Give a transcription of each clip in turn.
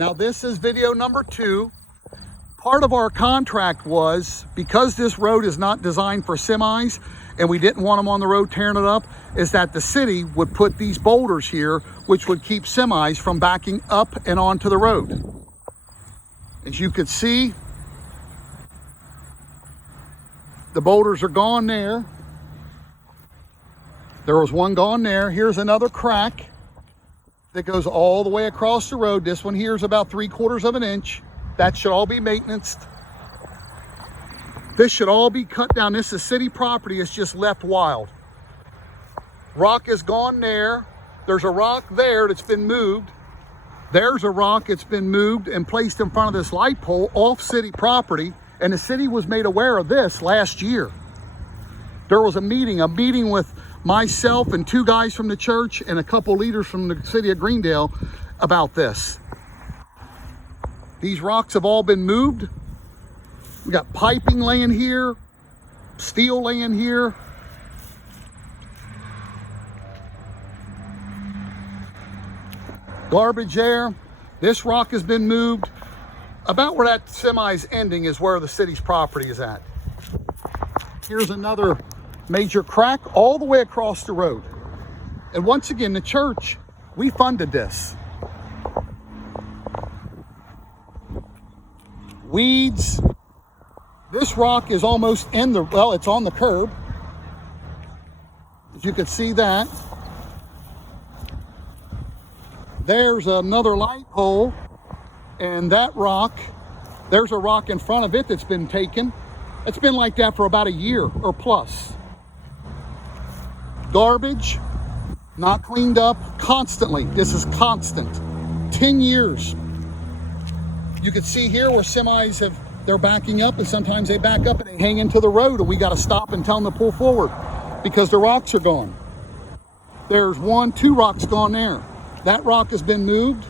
Now this is video number 2. Part of our contract was, because this road is not designed for semis and we didn't want them on the road tearing it up, is that the city would put these boulders here, which would keep semis from backing up and onto the road. As you could see, the boulders are gone there. There was one gone there. Here's another crack that goes all the way across the road. This one here is about 3/4 of an inch. That should all be maintained. This should all be cut down. This is city property. It's just left wild. Rock is gone there. There's a rock there that's been moved. There's a rock that's been moved and placed in front of this light pole off city property. And the city was made aware of this last year. There was a meeting with myself and 2 guys from the church and a couple leaders from the city of Greendale about this. These rocks have all been moved. We got piping laying here, steel laying here. Garbage there. This rock has been moved. About where that semi's ending is where the city's property is at. Here's another major crack all the way across the road. And once again, the church, we funded this. Weeds. This rock is almost in the, well, it's on the curb. As you can see that. There's another light pole. And that rock, there's a rock in front of it that's been taken. It's been like that for about a year or plus. Garbage, not cleaned up constantly. This is constant. 10 years. You can see here where semis they're backing up, and sometimes they back up and they hang into the road, and we got to stop and tell them to pull forward because the rocks are gone. There's 2 rocks gone there. That rock has been moved.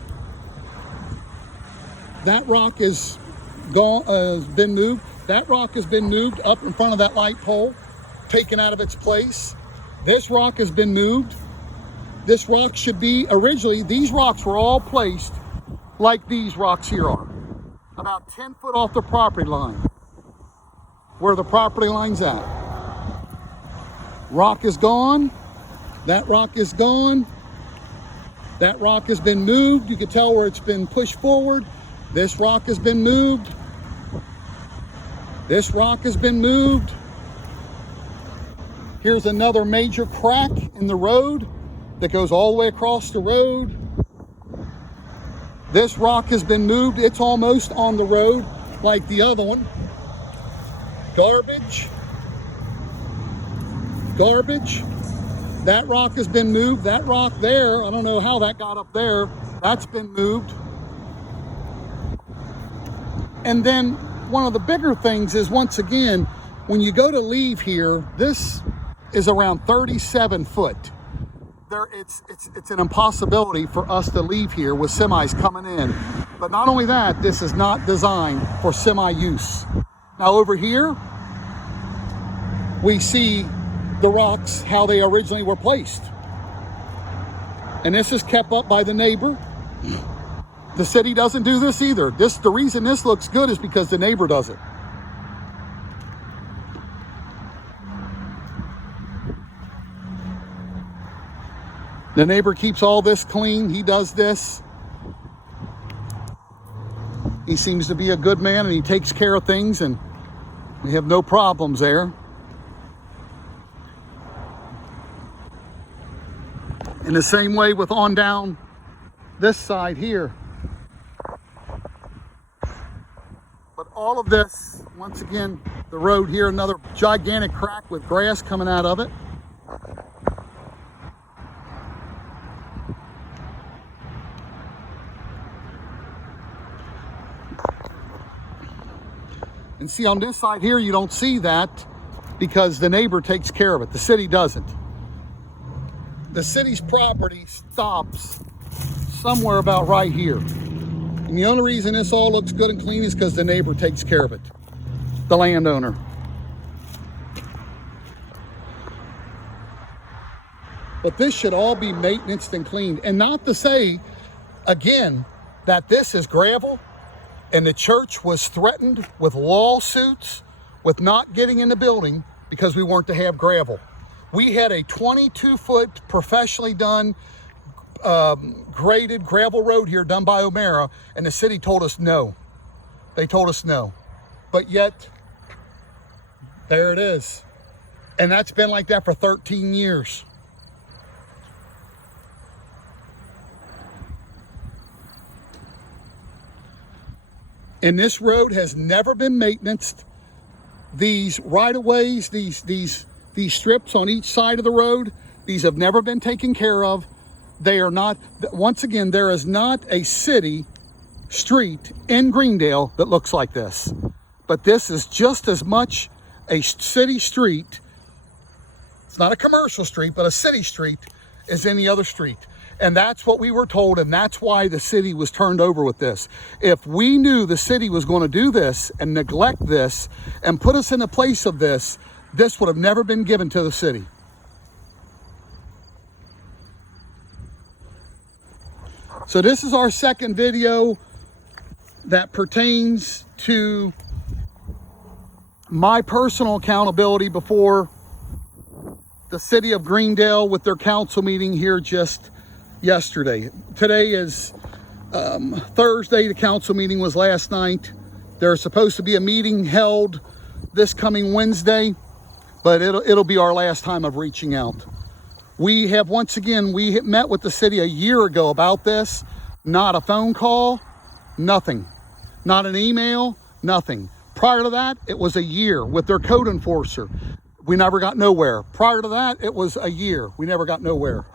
That rock is gone, been moved. That rock has been moved up in front of that light pole, taken out of its place. This rock has been moved. This rock should be, originally, these rocks were all placed like these rocks here are. About 10 foot off the property line, where the property line's at. Rock is gone. That rock is gone. That rock has been moved. You can tell where it's been pushed forward. This rock has been moved. This rock has been moved. Here's another major crack in the road that goes all the way across the road. This rock has been moved. It's almost on the road like the other one. Garbage. Garbage. That rock has been moved. That rock there, I don't know how that got up there. That's been moved. And then one of the bigger things is, once again, when you go to leave here, this is around 37 foot. It's an impossibility for us to leave here with semis coming in. But not only that, this is not designed for semi use. Now over here, we see the rocks, how they originally were placed. And this is kept up by the neighbor. The city doesn't do this either. The reason this looks good is because the neighbor does it. The neighbor keeps all this clean. He does this. He seems to be a good man, and he takes care of things, and we have no problems there. In the same way with on down this side here. But all of this, once again, the road here, another gigantic crack with grass coming out of it. And see, on this side here, you don't see that because the neighbor takes care of it. The city doesn't. The city's property stops somewhere about right here. And the only reason this all looks good and clean is because the neighbor takes care of it, the landowner. But this should all be maintenance and cleaned. And not to say, again, that this is gravel, and the church was threatened with lawsuits with not getting in the building because we weren't to have gravel. We had a 22-foot professionally done graded gravel road here done by O'Mara, and the city told us no. They told us no. But yet, there it is. And that's been like that for 13 years. And this road has never been maintained. These right-of-ways, these strips on each side of the road, these have never been taken care of. They are not, once again, there is not a city street in Greendale that looks like this. But this is just as much a city street. It's not a commercial street, but a city street as any other street. And that's what we were told, and that's why the city was turned over with this. If we knew the city was going to do this and neglect this and put us in the place of this, this would have never been given to the city. So this is our second video that pertains to my personal accountability before the city of Greendale with their council meeting here just yesterday. Today is Thursday. The council meeting was last night. There's supposed to be a meeting held this coming Wednesday, but it'll be our last time of reaching out. We have, once again, we met with the city a year ago about this. Not a phone call, nothing. Not an email, nothing. Prior to that, it was a year with their code enforcer. We never got nowhere. Prior to that, it was a year. We never got nowhere.